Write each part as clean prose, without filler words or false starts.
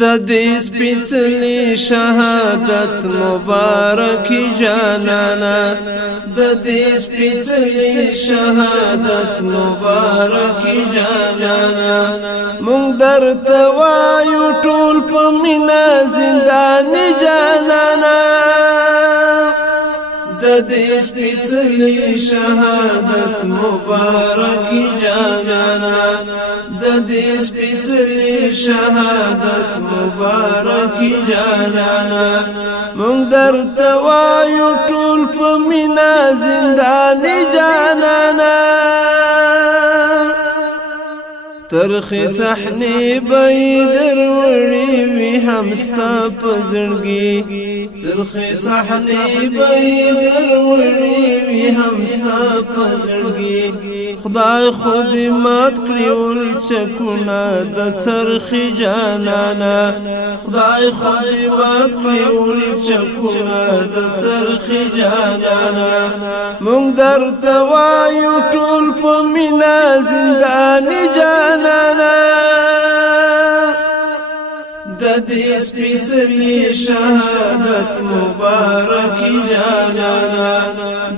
د دې سپېڅلې شهادت مبارکي جانانا د دې سپېڅلې شهادت مبارکي جانانا مونږ درته وایو ټول په مینا زنداني جانانا د دې سپېڅلې شهادت مبارکي جانانا د دې سپېڅلې شهادت مبارکي جانانا مونږ درته وایو ټول په مینا زنداني جانانا ترخی صحنی بی دروڑی وی همستا پزړګي ترخی صحنی بی دروڑی وی همستا پزړګي خدای خود مات کړیول چکونه د چرخی جانانا خدای خود مات کړیول چکونه د چرخی جانانا مونږ درته وایو ټول په مینا زنداني جانانا د دې سپېڅلې شهادت مبارکي جانانا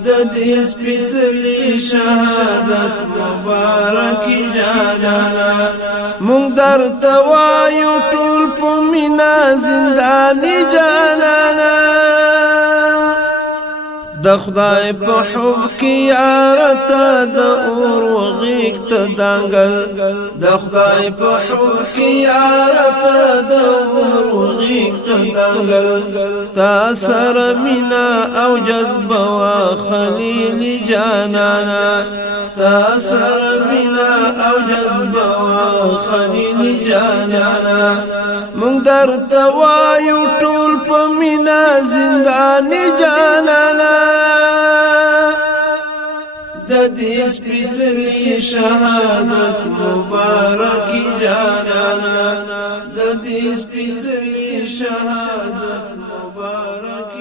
د دې سپېڅلې شهادت مبارکي جانانا مونږ درته وایو ټول په مینا زنداني جانانا د خدای په حب کې یارته د اور وغیږ ته دانګل د خدای په حب کې یارته د اور وغیږ ته دانګل تا سره مینا او جذبه وا خلیل جانانا تا سره مینا او جذبه وا خلیل جانانا مونږ درته وایو ټول په مینا زنداني جانانا د دې سپېڅلې شهادت مبارکي جانانا د دې سپېڅلې شهادت مبارکي